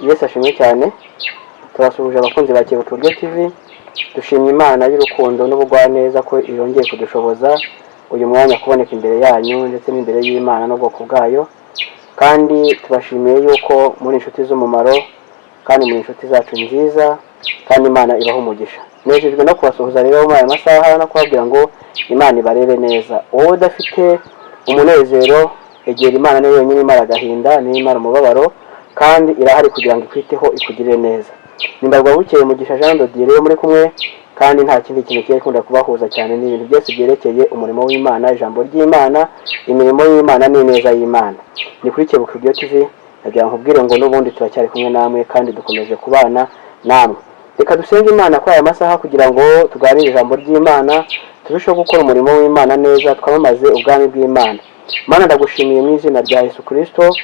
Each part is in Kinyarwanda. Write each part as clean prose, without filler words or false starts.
Yesu ashimwe cyane. Turasuhuje abakunzi ba Kibuturyo TV. Dushimye Imana y'urukundo n'ubugwaneza ko irongeye kudushoboza uyu mwanya kuboneka imbere yanyu ndetse n'imbere y'Imana n'ubwoko bwayo. Kandi tubashimiye yuko muri inshuti z'umumaro kandi muri inshuti zacu nziza, kandi Imana ibaho umugisha. Nejejwe no kubasuhuza rero muri aya masaha no kubabwira ngo Imana ibarebe neza. Wowe udafite umunezero, egera Imana niyo yonyine imara agahinda, niyo imara umubabaro, kandi irahari kugira ngo ikwiteho ikugirire neza. Nimbarwa bukeye Mugisha Jean de Dieu rero muri kumwe, kandi nta kindi kintu kigiye kunda kubahuza cyane n'ibintu byose byerekeye umurimo w'Imana, ijambo ry'Imana, imirimo y'Imana n'ineza y'Imana. Ni kuri Kibuturyo TV, nagira nkubwire ngo n'ubundi turacyari kumwe namwe kandi dukomeje kubana namwe. Reka dusenge Imana kwa aya masaha kugira ngo tuganire ijambo ry'Imana, turusheho gukora umurimo w'Imana neza, twamamaze ubwami bw'Imana. Mana, ndagushimiye mu izina rya Yesu Kristo.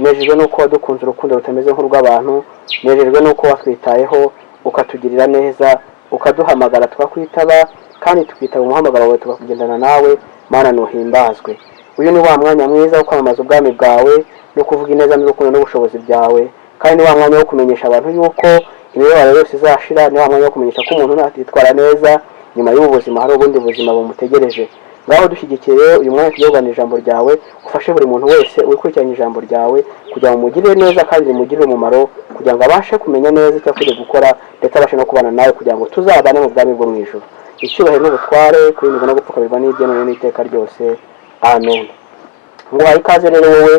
Nejejwe nuko wadukunze urukundo rutameze nk'urw'abantu, nejejwe nuko watwitayeho ukatugirira neza, ukaduhamagara tukakwitaba, kandi tukitaba umuhamagaro wawe tukakugendana nawe. Mana, nuhimbazwe. Uyu ni wa mwanya mwiza wo kwamamaza ubwami bwawe no kuvuga ineza n'urukundo n'ubushobozi byawe, kandi ni wa mwanya wo kumenyesha abantu yuko imibabaro yose izashira, ni wa mwanya wo kumenyesha ko umuntu natitwara neza nyuma y'ubu buzima hari ubundi buzima bumutegereje. Ngaho dushyigikire uyu mwanya tuyoganira ijambo ryawe, ufashe buri muntu wese ukurikiranye ijambo ryawe kugira ngo umugirire neza kandi rimugirire umumaro, kugira ngo abashe kumenya neza icyo akwiriye gukora, ndetse abashe no kubana nawe kugira ngo tuzabane mu bwami bwo mu ijuru. Icyubahiro n'ubutware kurindirwa no gupfukamirwa n'ibyo none n'iteka ryose. Amen. Nguhaye ikaze rero wowe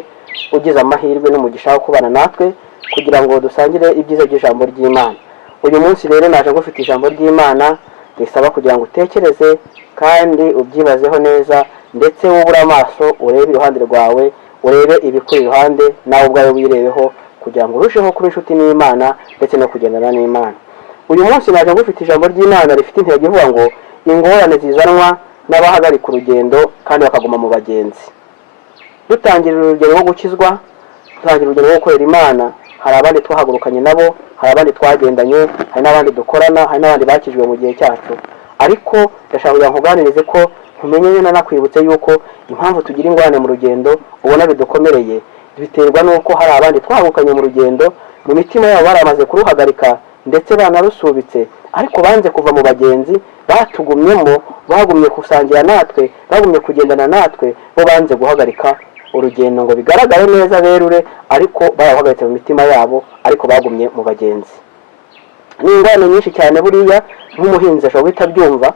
ugize amahirwe n'umugisha wo kubana natwe kugira ngo dusangire ibyiza by'ijambo ry'Imana. Uyu munsi rero naje ngufite ijambo ry'Imana risaba kugira ngo utekereze kandi ubyibazeho neza, ndetse wubure amaso urebe iruhande rwawe, urebe ibikuri iruhande, nawe ubwawe wirebeho kugira ngo urusheho kuba inshuti n'Imana ndetse no kugendana n'Imana. Uyu munsi naje ngufite ijambo ry'Imana rifite intego ivuga ngo ingorane zizanwa n'abahagarika urugendo kandi bakaguma mu bagenzi. Dutangira urugendo rwo gukizwa, dutangira urugendo rwo gukorera Imana, hari abandi twahagurukanye nabo, hari abandi twagendanye, hari n'abandi dukorana, hari n'abandi bakijwe mu gihe cyacu. Ariko ndashaka kugira ngo nkuganirize ko nkumenye nanakwibutse yuko impamvu tugira ingorane mu rugendo ubona bidukomereye biterwa n'uko hari abandi twahagurukanye mu rugendo, mu mitima yabo baramaze kuruhagarika ndetse banarusubitse, ariko banze kuva mu bagenzi, batugumyemo, bagumye gusangira natwe, bagumye kugendana natwe, bo banze guhagarika urugendo ngo bigaragare neza berure, ariko barahagaritse mu mitima yabo, ariko bagumye mu bagenzi. Ni ingorane nyinshi cyane buriya, nk'umuhinzi ashobora guhita abyumva,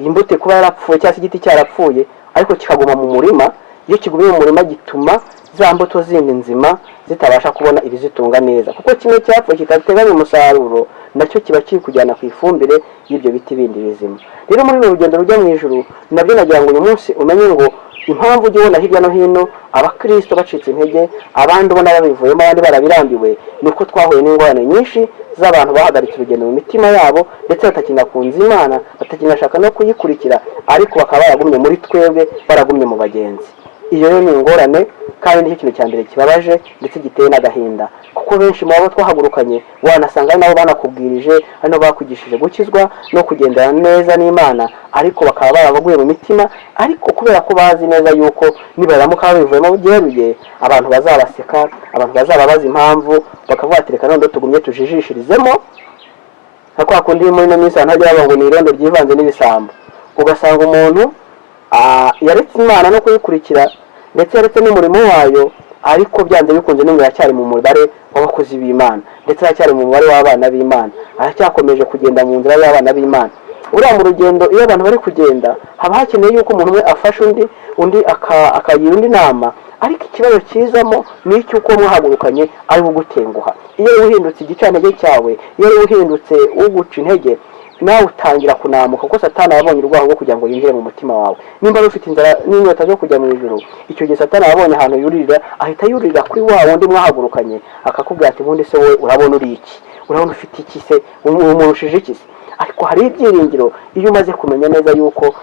imbuto kuba yarapfuye cyangwa se igiti cyarapfuye ariko kikaguma mu murima. Iyo kigumye mu murima gituma za mbuto zindi nzima zitabasha kubona ibizitunga neza, kuko kimwe cyapfuye kitateganya umusaruro nacyo kiba kiri kujyana ku ifumbire y'ibyo biti bindi bizima. Rero muri uru rugendo rujya mu ijuru nabyo nagira ngo uyu munsi umenye ngo impamvu ujya ubona hirya no hino abakristo bacitse intege, abandi ubona babivuyemo, abandi barabirambiwe, nuko twahuye n'ingorane nyinshi z'abantu bahagaritse urugendo mu mitima yabo, ndetse batakinakunze Imana, batakinashaka no kuyikurikira, ariko bakaba baragumye muri twebwe, baragumye mu bagenzi. Iyo rero ni ingorane, kandi nicyo kintu cya mbere kibabaje ndetse giteye n'agahinda, kuko benshi mu babo twahagurukanye wanasanga ari nabo banakubwirije, ari nabo bakwigishije gukizwa no kugendana neza n'Imana, ariko bakaba barabaguye mu mitima, ariko kubera ko bazi neza yuko nibaramuka babivuyemo byeruye abantu bazabaseka, abantu bazababaza impamvu, bakavuga ati reka none tugumye tujijishirizemo, nka kwa kundi muri ino minsi ntajya baba ngo ni irondo ryivanze n'ibisambo. Ugasanga umuntu yaretse Imana no kuyikurikira ndetse yaretse n'umurimo wayo, ariko byanze bikunze n'umwe aracyari mu mubare w'abakozi b'Imana, ndetse aracyari mu mubare w'abana b'Imana, aracyakomeje kugenda mu nzira y'abana b'Imana. Uriya mu rugendo iyo abantu bari kugenda haba hakeneye yuko umuntu umwe afasha undi akagira undi nama, ariko ikibazo kizamo ni icy'uko mwahagurukanye ari ugutenguha. Iyo uhindutse igicantege cyawe, iyo uhindutse uguca intege, nawe utangira kunamuka, kuko Satani yabonye urwaho rwo kugira ngo yinjire mu mutima wawe. Nimba ufite inzara n'inyota zo kujya mu ijuru, icyo gihe Satani yabonye ahantu yuririra, ahita yuririra kuri wa wundi mwahagurukanye, akakubwira ati ubundi se wowe urabona uri iki, urabona ufite iki se, umurushije iki se? Ariko hari ibyiringiro iyo umaze kumenya neza yuko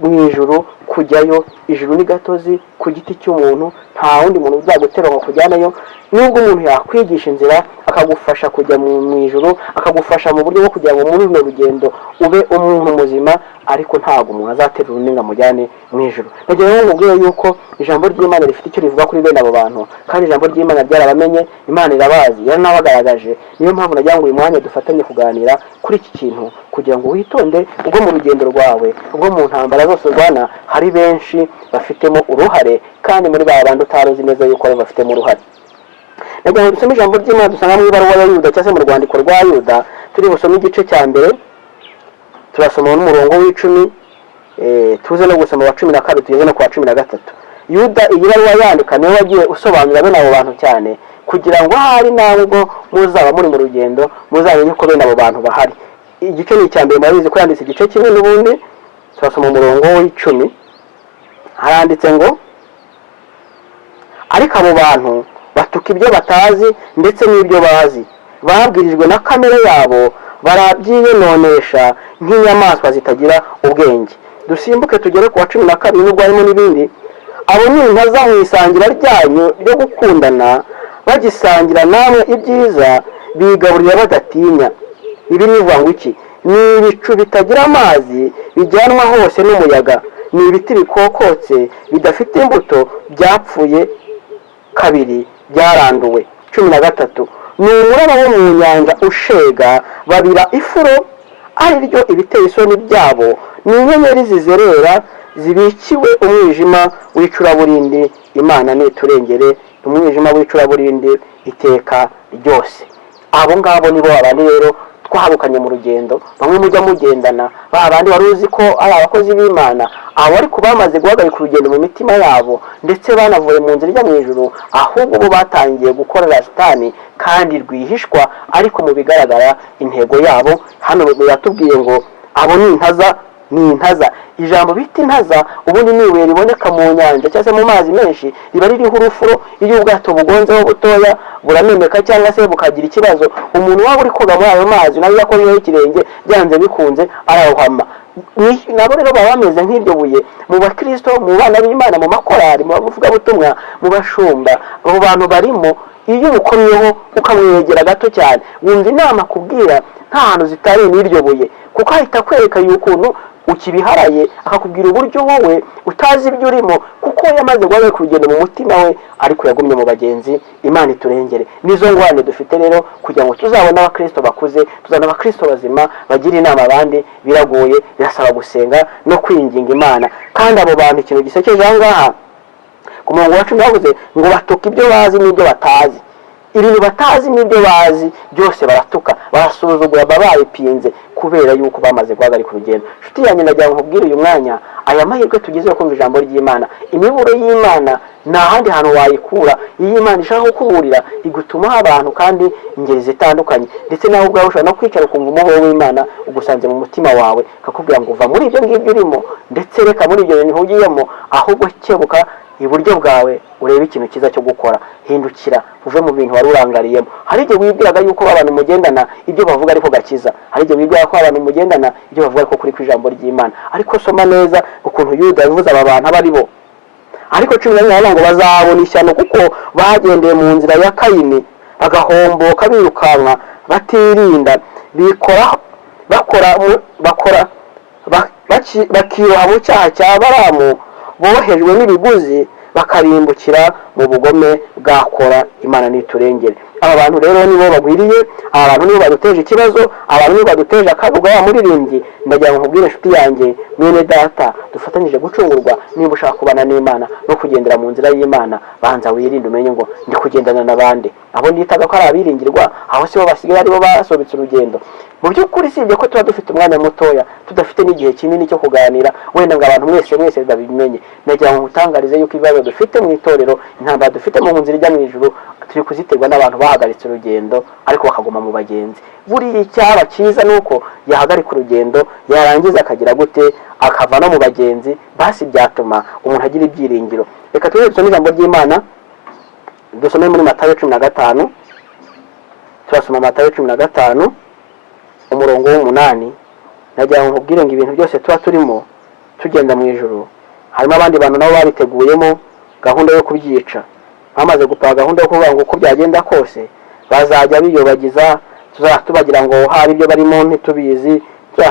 mu ijuru kujyayo. Ijuru ni gatozi ku giti cy'umuntu, nta wundi muntu uzagutera ngo kujyanayo. Nubwo umuntu yakwigisha inzira akagufasha kujya mu ijuru, akagufasha mu buryo bwo kugira ngo muri runo rugendo ube umuntu muzima, ariko ntabwo umuntu azaterura undi ngo amujyane mu ijuru. Nagira ngo nkubwire yuko ijambo ry'Imana rifite icyo rivuga kuri bene abo bantu, kandi ijambo ry'Imana ryarabamenye, Imana irabazi, yaranabagaragaje. Niyo mpamvu nagira ngo uyu mwanya dufatanye kuganira kuri iki kintu, kugira ngo witonde ubwo mu rugendo rwawe, ubwo mu ntambara zose urwana, hari benshi bafitemo uruhare, kandi muri ba bandi utaruzi neza yuko ari bafitemo uruhare. Nagira ngo dusome ijambo ry'Imana dusanga mu ibaruwa ya Yuda cyangwa se mu rwandiko rwa Yuda. Turi busome igice cya mbere, turasoma n'umurongo w'10, tuze no gusoma wa 12 tugeze no kwa 13. Yuda iyi baruwa yandika niwe wagiye usobanura bene abo bantu cyane, kugira ngo hari nabwo muzaba muri mu rugendo muzamenye ko bene abo bantu bahari. Igice ni icya mbere, murabizi ko yanditse igice kimwe n'ubundi. Turasoma umurongo w'10, haranditse ngo ariko abo bantu batuka ibyo batazi ndetse n'ibyo bazi, babwirijwe na kamere yabo, barabyiyononesha nk'inyamaswa zitagira ubwenge. Dusimbuke tugere ku wa 12 n'ubwo harimo n'ibindi. Abo ni intaza mu isangira ryanyu ryo gukundana, bagisangira namwe ibyiza, bigaburira badatinya. Ibi bivuga ngo iki? Ni ibicu bitagira amazi, bijyanwa hose n'umuyaga. Ni ibiti bikokotse bidafite imbuto, byapfuye kabiri, byaranduwe. 13. Ni umuraba wo mu nyanja ushega, babira ifuro, ari ryo ibiteye isoni byabo. Ni inyenyeri zizerera, zibikiwe umwijima w'icuraburindi. Imana niturengere umwijima w'icuraburindi iteka ryose. Abo ngabo nibo abandi rero twahabukanye mu rugendo, bamwe mujya mugendana, babandi wari uzi ko ari abakozi b'Imana, abo ariko bamaze guhagarika urugendo mu mitima yabo, ndetse banavuye mu nzira ijya mu ijuru, ahubwo bo batangiye gukorera Satani kandi rwihishwa, ariko mu bigaragara intego yabo. Hano yatubwiye ngo abo ni intaza. Ijambo bita intaza ubundi ni ibuye riboneka mu nyanja cyangwa se mu mazi menshi, riba ririho urufuro. Iyo ubwato bugonzeho butoya burameneka cyangwa se bukagira ikibazo, umuntu waba uri koga muri ayo mazi nawe yakoreyeho ikirenge, byanze bikunze ararohama. Nabo rero baba bameze nk'iryo buye mu bakristo, mu bana b'Imana, mu makorari, mu bavugabutumwa, mu bashumba. Abo bantu barimo, iyo umukomyeho ukamwegera gato cyane, wumva inama kubwira nta hantu zitari n'iryo buye, kuko ahita kwereka y'ukuntu ukibiharaye, akakubwira uburyo wowe utazi ibyo urimo, kuko yamaze guhagarika urugendo mu mutima we, ariko yagumye mu bagenzi. Imana iturengere. Nizo ngwane dufite rero, kugira ngo tuzabone abakristo bakuze, tuzabone abakristo bazima bagira inama abandi. Biragoye, birasaba gusenga no kwinginga Imana. Kandi abo bantu ikintu gisekeje aha ngaha ku murongo wa 10 bavuze ngo batuka ibyo bazi n'ibyo batazi. Ibintu batazi n'ibyo bazi byose baratuka, barasuzugura, babipinze kubera yuko bamaze guhagarika urugendo. Nshuti yanjye, nagira ngo nkubwire uyu mwanya, aya mahirwe tugize yo kumva ijambo ry'Imana, imiburo y'Imana nta handi hantu wayikura. Iyi Imana ishaka kukuburira, igutumaho abantu kandi ingeri zitandukanye, ndetse nawe ubwawe ushobora no kwicara ukumva umuhoro w'Imana ugusanze mu mutima wawe, akakubwira ngo uva muri ibyo ngibyo urimo, ndetse reka muri ibyo bintu uhugiyemo, ahubwo kebuka iburyo bwawe urebe ikintu cyiza cyo gukora. Hindukira uve mu bintu wari urangariyemo. Hari igihe wibwiraga yuko abantu mugendana ibyo bavuga ariko gakiza, hari igihe wibwira ko abantu mugendana ibyo bavuga ariko kuri kw'ijambo ry'Imana. Ariko soma neza ukuntu Yuda yavuze aba bantu aba ari bo. Ariko 14 ngo bazabona ishyano kuko bagendeye mu nzira ya Kayini, bagahomboka birukanka batirinda, bakiroha mu cyaha cya Baramu, bohejwe n'ibiguzi, bakarimbukira mu bugome bwa Kora. Imana niturengere. Aba bantu rero nibo bagwiriye, aba bantu nibo baduteje ikibazo, abantu nibo baduteje akabuga. Wa muririmbyi, ndagira ngo nkubwire nshuti yanjye, mwene data, dufatanyije gucungurwa. Niba ushaka kubana n'Imana no kugendera mu nzira y'Imana, banza wirinde, umenye ngo ndi kugendana n'abandi. Abo nditaga ko ari abiringirwa, aho sibo basigaye aribo basobetse urugendo. Mu by'ukuri sibyo ko tuba dufite umwanya mutoya, tudafite n'igihe kinini cyo kuganira, wenda ngo abantu mwese babimenye. Nagira ngo ngutangarize yuko ibibazo dufite mu itorero, intambara dufite mu nzira ijya mu ijuru, turi kuziterwa n'abantu bahagaritse urugendo ariko bakaguma mu bagenzi. Buriya icyaba cyiza nuko yahagarika urugendo, yarangiza akagira gute, akava no mu bagenzi, basi byatuma umuntu agira ibyiringiro. Reka tujye dusome ijambo ry'Imana, dusome muri Matayo 15. Turasoma Matayo 15 umurongo w'8. Nagira ngo nkubwire ngo ibintu byose tuba turimo tugenda mu ijuru. Harimo abandi bantu nabo babiteguyemo gahunda yo kubyica, bamaze gupanga gahunda yo kuvuga ngo uko byagenda kose bazajya biyobagiza, tubagira ngo hari ibyo barimo ntitubizi,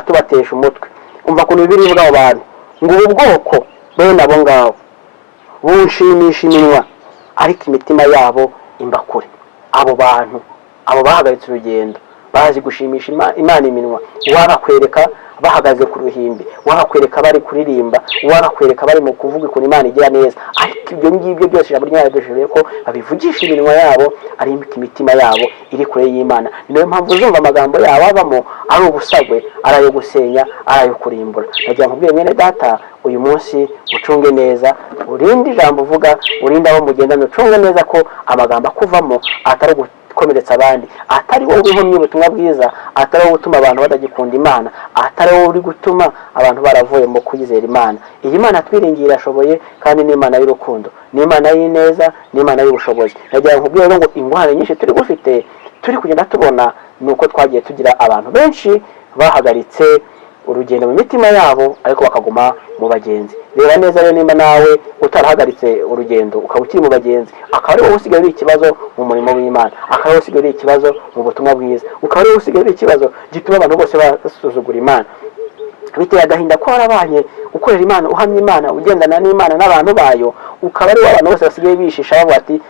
tubatesha umutwe. Umva ku bibiri bw'abo bantu ngo ubu bwoko bene abo ngabo bunshimisha iminwa ariko imitima yabo imba kure. Abo bantu, abo bahagaritse urugendo bazi gushimisha Imana iminwa, wabakwereka bahagaze ku ruhimbi, wabakwereka bari kuririmba, wabakwereka bari mu kuvuga ukuntu Imana igira neza, ariko ibyo ngibyo byose ijambo ry'Imana dushoboye ko babivugisha iminwa yabo ariko imitima yabo iri kure y'Imana. Niyo mpamvu uzumva amagambo yabo abamo ari ubusagwe, ari ayo gusenya, ari ayo kurimbura. Nagira nkubwire mwene data, uyu munsi ucunge neza, urinde ijambo uvuga, urinde aho mugendana, ucunge neza ko amagambo akuvamo atari gukomeretsa abandi, atari wowe uhomye ubutumwa bwiza, atari wowe utuma abantu batagikunda Imana, atari wowe uri gutuma abantu baravuye mu kwizera Imana. Iyi Mana twiringiye irashoboye kandi ni Imana y'urukundo, ni Imana y'ineza, ni Imana y'ubushobozi. Nagira nkubwire ngo ingorane nyinshi turi kugenda tubona nuko twagiye tugira abantu benshi bahagaritse urugendo mu mitima yabo ariko bakaguma mu bagenzi. Reba neza rero nimba nawe utarahagaritse urugendo ukaba ukiri mu bagenzi, akaba ari wowe usigaye uri ikibazo mu murimo w'Imana, akaba ari wowe usigaye uri ikibazo mu butumwa bwiza, ukaba ari wowe usigaye uri ikibazo gituma abantu bose basuzugura Imana. Biteye agahinda ko warabanye ukorera Imana, uhamya Imana, ugendana n'Imana n'abantu bayo, ukaba ari abantu bose basigaye bishisha bavuga ati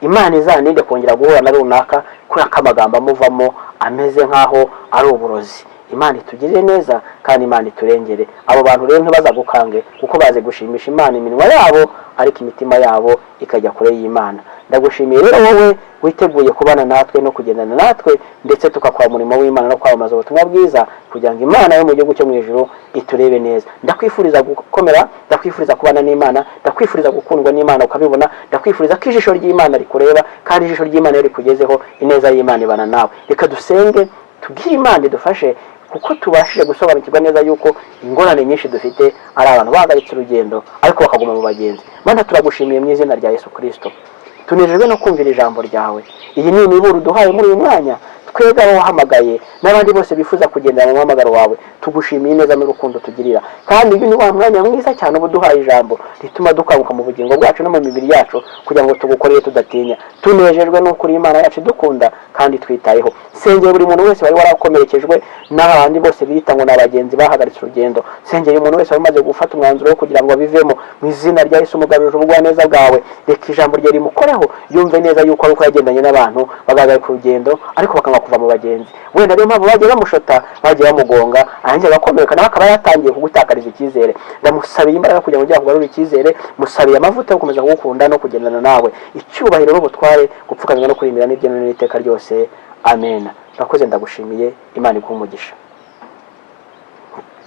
Imana izaninde kongera guhura na runaka kubera ko amagambo amuvamo ameze nk'aho ari uburozi. Imana itugirire neza kandi Imana iturengere. Abo bantu rero ntibazagukange kuko baze gushimisha Imana iminwa yabo ariko imitima yabo ikajya kure y'Imana. Ndagushimiye rero wowe witeguye kubana natwe no kugendana natwe ndetse tukakora umurimo w'Imana no kwamamaza ubutumwa bwiza kugira ngo Imana yo mu gihugu cyo mu ijuru iturebe neza. Ndakwifuriza gukomera, ndakwifuriza kubana n'Imana, ndakwifuriza gukundwa n'Imana ukabibona, ndakwifuriza ko ijisho ry'Imana rikureba kandi ijisho ry'Imana rikugezeho ineza y'Imana ibana nawe. Reka dusenge tubwire Imana idufashe kuko tubashije gusobanukirwa neza yuko ingorane nyinshi dufite ari abantu bahagaritse urugendo ariko bakaguma mu bagenzi. Mana turagushimiye mu izina rya Yesu Kristo, tunejejwe no kumvira ijambo ryawe. Iyi ni imiburo uduhaye muri uyu mwanya, twebwe abo wahamagaye n'abandi bose bifuza kugendera mu muhamagaro wawe. Tugushimiye neza n'urukundo tugirira, kandi uyu ni wa mwanya mwiza cyane uba uduhaye ijambo rituma dukanguka mu bugingo bwacu no mu mibiri yacu kugira ngo tugukorere tudatinya. Tunejejwe n'uko uri Imana yacu dukunda kandi twitayeho. Sengera buri muntu wese wari warakomerekejwe n'abandi bose bita ngo n'abagenzi bahagaritse urugendo. Sengera umuntu wese wamaze gufata umwanzuro wo kugira ngo bivemo mu izina rya Yesu. Mugabije ubugwaneza bwawe, reka ijambo rye rimukoreho, yumve neza yuko ari uko yagendanye n'abantu bagahagarika urugendo ariko bakanga kuva mu bagenzi. Wenda niyo mpamvu bagiye bamushota, bagiye bamugonga, arangiza agakomereka nawe akaba yatangiye kugutakariza icyizere. Ndamusabiye imbaraga kugira ngo ujye kugarura icyizere, musabiye amavuta yo gukomeza kugukunda no kugendana nawe. Icyubahiro n'ubutware, gupfukamira no kurindira n'ibyo n'iteka ryose. Amen. Urakoze, ndagushimiye. Imana iguhe umugisha.